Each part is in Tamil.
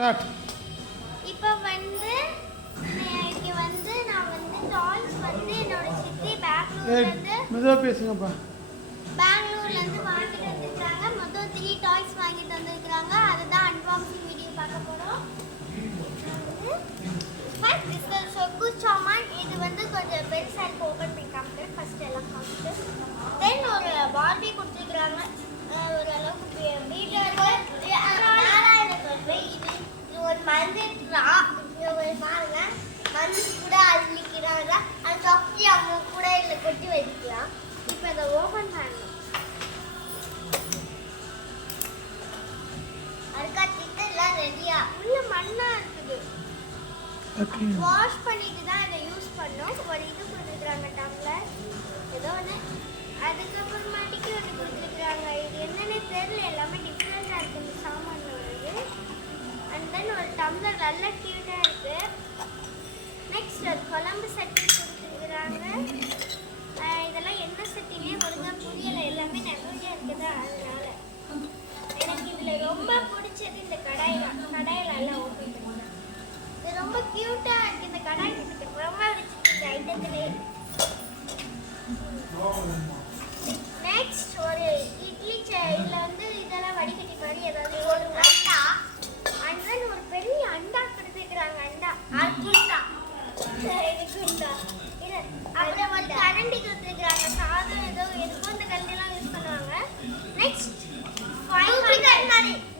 இப்போ வந்து இங்கே வந்து நான் வந்து டாய்ஸ் வந்து என்னோட சித்தி பெங்களூர்லேருந்து வாங்கிட்டு வந்துருக்காங்க. மொத்தம் 3 டாய்ஸ் வாங்கிட்டு வந்துருக்காங்க. அதுதான் அன்பாக்சிங் வீடியோ பார்க்க போகிறோம். சொக்கு சாமான் இது வந்து கொஞ்சம் பெருசாக இருக்குது. ஓப்பன் பண்ணி காமிக்கிறேன். ஃபர்ஸ்ட் எல்லாம் காமிச்சு தென் ஒரு பார்பி கொடுத்துருக்குறாங்க. ஓரளவுக்கு ஒரு மந்திரா பாருங்க, மந்து கூட அள்ளிக்கிறாங்க. அந்த சொக்கி அவங்க கூட இதில் கொட்டி வச்சுக்கலாம். இப்போ இதை ஓப்பன் பண்ணணும். அதுக்காட்டிட்டு எல்லாம் ரெடியா உள்ள மண்ணா இருக்குது. வாஷ் பண்ணிட்டு தான் இதை யூஸ் பண்ணோம். ஒரு இது கொடுத்துருக்குறாங்க டம்ளர் ஏதோ ஒன்று. அதுக்கப்புறமாட்டிக்கு ஒன்று கொடுத்துருக்குறாங்க. இது என்னென்னு தெரியல, எல்லாமே டிஃப்ரெண்டாக இருக்குது இந்த சாமான் வருது. அண்ட் தென் ஒரு டம்ளர் நல்ல க்யூட்டாக இருக்குது. நெக்ஸ்ட் ஒரு குழம்பு சட்டி கொடுத்துருக்குறாங்க. இதெல்லாம் என்ன சட்டினே ஒழுங்காக புரியலை, எல்லாமே நிறைய இருக்குது. அதனால எனக்கு இதில் ரொம்ப பிடிச்சது இந்த கடாய் தான். கடாயில் எல்லாம் ஓட்டிட்டு இது ரொம்ப க்யூட்டாக இருக்குது. இந்த கடாய் எனக்கு ரொம்ப பிடிச்சிருக்கு இந்த ஐட்டத்திலே. நெக்ஸ்ட் ஒரு இட்லி இதில் வந்து இதெல்லாம் வடிகட்டி மாதிரி ஏதாவது ஒரு அண்டா. அண்ட் தென் ஒரு பெரிய அண்டா கொடுத்துருக்குறாங்க. அண்டா குண்டா குண்டா இது. அப்புறம் ஒரு கரண்டி கொடுத்துருக்குறாங்க. சாதம் ஏதோ எதுக்கும் இந்த கரண்டிலாம் யூஸ் பண்ணுவாங்க. Next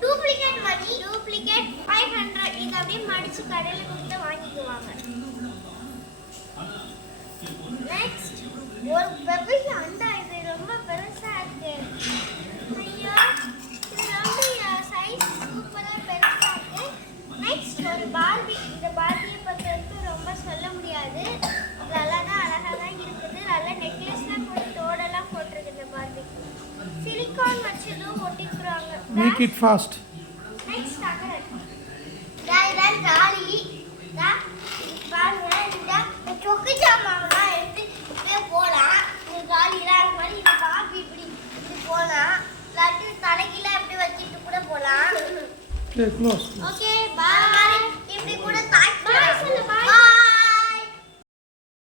duplicate 500. இது அப்படியே மடிச்சு கடையில் கொடுத்து வாங்கிக்குவாங்க. நெக்ஸ்ட் ஒரு பெரிய அண்டா. இது ரொம்ப பெருசா இருக்கு. ஐயோ, இது ரொம்ப சைஸ் சூப்பரா பெருசா இருக்கு. நெக்ஸ்ட் ஒரு பார்பி. இந்த பார்பியை பொறுத்தவரைக்கும் ரொம்ப சொல்ல முடியாது. நல்லா தான் அழகா தான் இருக்குது. நல்லா நெக்லஸ்லாம் போட்டு தோடெல்லாம் போட்டிருக்கு இந்த பார்பி. சிலிக்கான் வச்சதும் ஒட்டிக்கிறாங்க. Make it fast. நெக்ஸ்ட் அகரட் டாய் காலி டா பாருங்க. இந்த சொக்கு சாமான்லாம் எடுத்து இப்படியே போலாம். இந்த காலிலாம் மாதிரி இந்த பாப்பி இப்படி போலாம். இல்லாட்டி தலைகீழ இப்படி வச்சுட்டு கூட போலாம். Okay close. ஓகே